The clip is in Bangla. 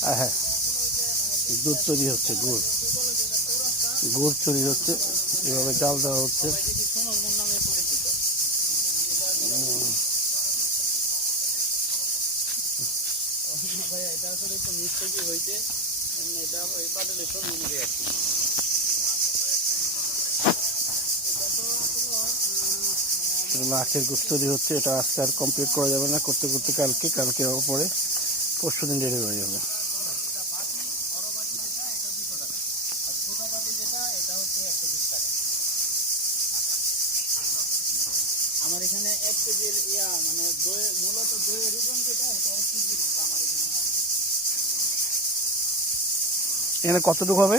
হ্যাঁ হ্যাঁ, দুধ তৈরি হচ্ছে, গুড় তৈরি হচ্ছে, এভাবে জাল দেওয়া হচ্ছে। এটা আসলে একটু মিস্টেকই হয়েছে, এটা এই পাটলে সবজি মিলে আর কি। মাছের গুড় তৈরি হচ্ছে, এটা আজকে আর কমপ্লিট করা যাবে না, করতে করতে কালকে পরে পরশু দিন রেডি হয়ে যাবে। আমার এখানে 1 কেজির মানে মূলত দইয়ের ওজন যেটা, এটা 1 কেজির আমার এখানে। এখানে কতটুকু হবে?